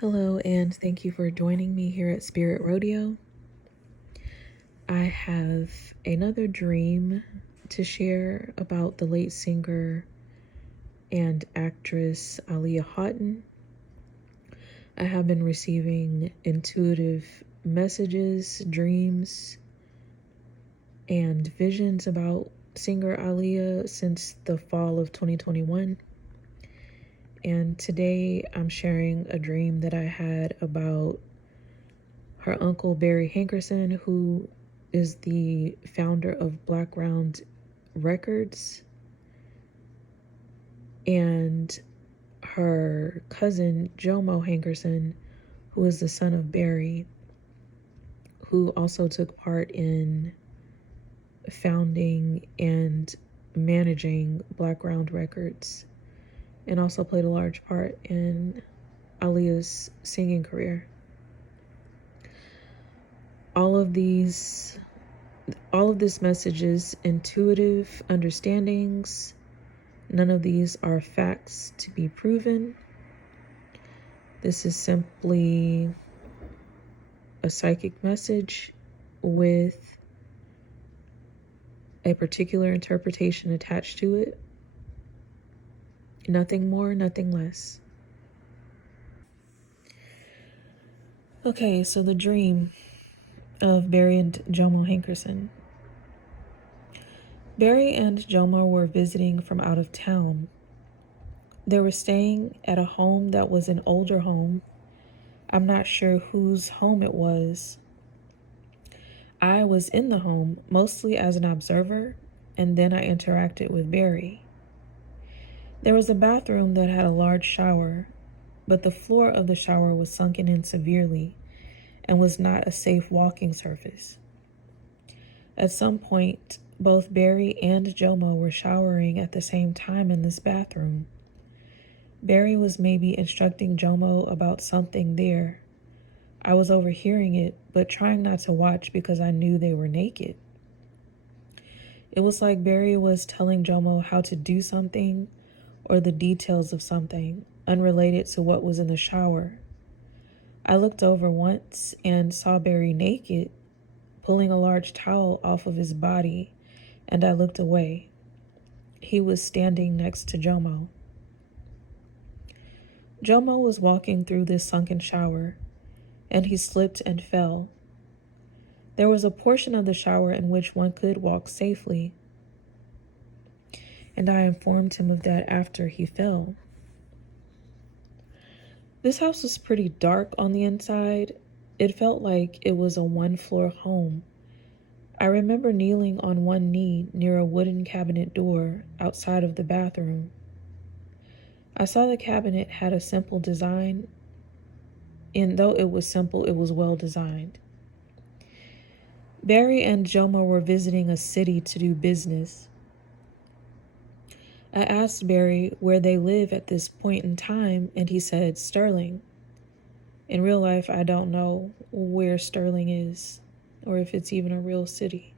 Hello, and thank you for joining me here at Spirit Rodeo. I have another dream to share about the late singer and actress Aaliyah. I have been receiving intuitive messages, dreams, and visions about singer Aaliyah since the fall of 2021. And today I'm sharing a dream that I had about her uncle Barry Hankerson, who is the founder of Blackground Records, and her cousin Jomo Hankerson, who is the son of Barry, who also took part in founding and managing Blackground Records, and also played a large part in Aaliyah's singing career. All of this message is intuitive understandings. None of these are facts to be proven. This is simply a psychic message with a particular interpretation attached to it. Nothing more, nothing less. Okay, so the dream of Barry and Jomo Hankerson. Barry and Jomo were visiting from out of town. They were staying at a home that was an older home. I'm not sure whose home it was. I was in the home mostly as an observer, and then I interacted with Barry. There was a bathroom that had a large shower, but the floor of the shower was sunken in severely and was not a safe walking surface. At some point, both Barry and Jomo were showering at the same time in this bathroom. Barry was maybe instructing Jomo about something there. I was overhearing it, but trying not to watch because I knew they were naked. It was like Barry was telling Jomo how to do something or the details of something unrelated to what was in the shower. I looked over once and saw Barry naked, pulling a large towel off of his body, and I looked away. He was standing next to Jomo. Jomo was walking through this sunken shower, and he slipped and fell. There was a portion of the shower in which one could walk safely, and I informed him of that after he fell. This house was pretty dark on the inside. It felt like it was a one-floor home. I remember kneeling on one knee near a wooden cabinet door outside of the bathroom. I saw the cabinet had a simple design, and though it was simple, it was well designed. Barry and Jomo were visiting a city to do business. I asked Barry where they live at this point in time, and he said Sterling. In real life, I don't know where Sterling is, or if it's even a real city.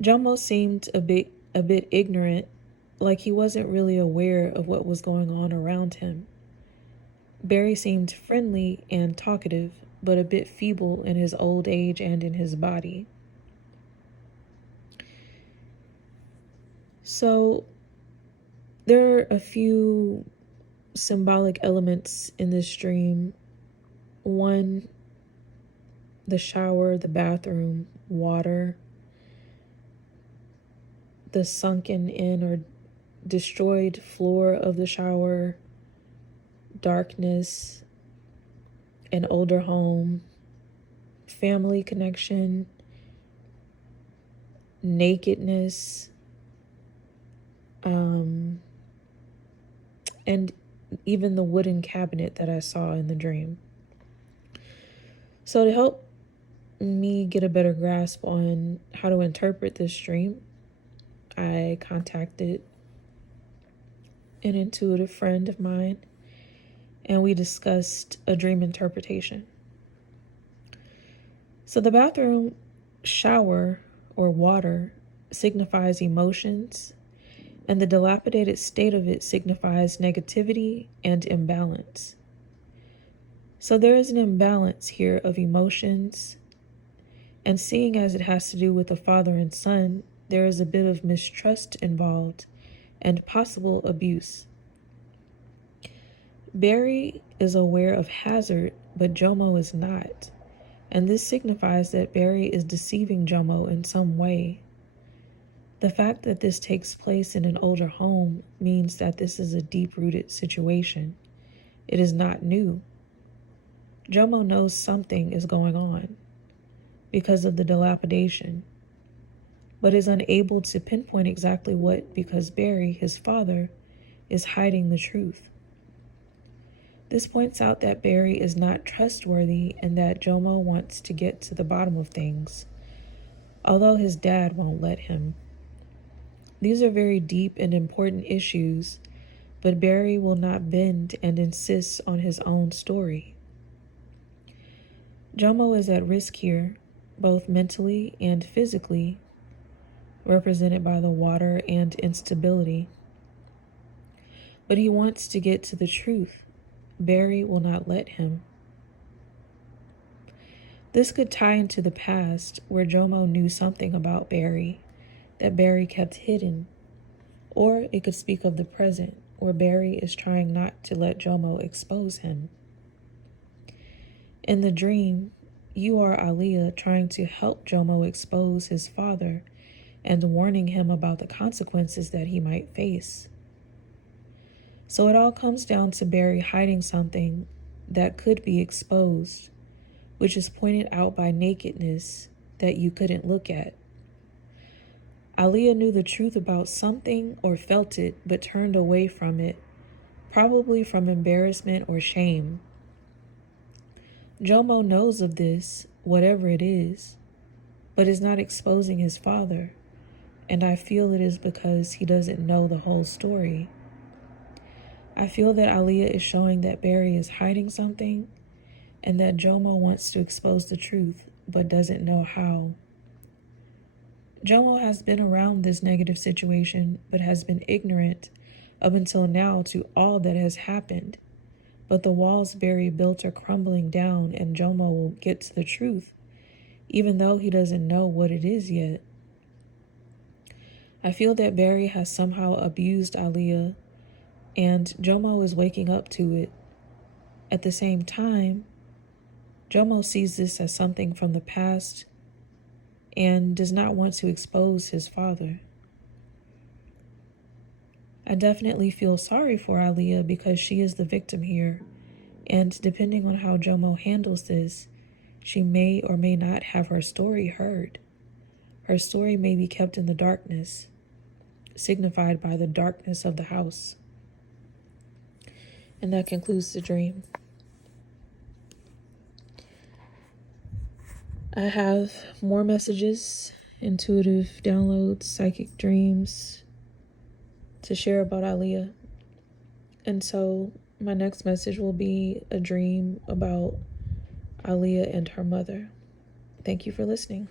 Jomo seemed a bit ignorant, like he wasn't really aware of what was going on around him. Barry seemed friendly and talkative, but a bit feeble in his old age and in his body. So there are a few symbolic elements in this dream. One, the shower, the bathroom, water, the sunken in or destroyed floor of the shower, darkness, an older home, family connection, nakedness, and even the wooden cabinet that I saw in the dream. So to help me get a better grasp on how to interpret this dream, I contacted an intuitive friend of mine, and we discussed a dream interpretation. So the bathroom shower or water signifies emotions, and the dilapidated state of it signifies negativity and imbalance. So there is an imbalance here of emotions, and seeing as it has to do with a father and son, there is a bit of mistrust involved and possible abuse. Barry is aware of hazard, but Jomo is not, and this signifies that Barry is deceiving Jomo in some way. The fact that this takes place in an older home means that this is a deep-rooted situation. It is not new. Jomo knows something is going on because of the dilapidation, but is unable to pinpoint exactly what because Barry, his father, is hiding the truth. This points out that Barry is not trustworthy and that Jomo wants to get to the bottom of things, although his dad won't let him. These are very deep and important issues, but Barry will not bend and insists on his own story. Jomo is at risk here, both mentally and physically, represented by the water and instability. But he wants to get to the truth. Barry will not let him. This could tie into the past, where Jomo knew something about Barry that Barry kept hidden, or it could speak of the present, where Barry is trying not to let Jomo expose him. In the dream, you are Aaliyah trying to help Jomo expose his father and warning him about the consequences that he might face. So it all comes down to Barry hiding something that could be exposed, which is pointed out by nakedness that you couldn't look at. Aaliyah knew the truth about something or felt it, but turned away from it, probably from embarrassment or shame. Jomo knows of this, whatever it is, but is not exposing his father, and I feel it is because he doesn't know the whole story. I feel that Aaliyah is showing that Barry is hiding something, and that Jomo wants to expose the truth, but doesn't know how. Jomo has been around this negative situation, but has been ignorant up until now to all that has happened. But the walls Barry built are crumbling down, and Jomo will get to the truth, even though he doesn't know what it is yet. I feel that Barry has somehow abused Aaliyah, and Jomo is waking up to it. At the same time, Jomo sees this as something from the past and does not want to expose his father. I definitely feel sorry for Aaliyah because she is the victim here, and depending on how Jomo handles this, she may or may not have her story heard. Her story may be kept in the darkness, signified by the darkness of the house. And that concludes the dream. I have more messages, intuitive downloads, psychic dreams to share about Aaliyah. And so my next message will be a dream about Aaliyah and her mother. Thank you for listening.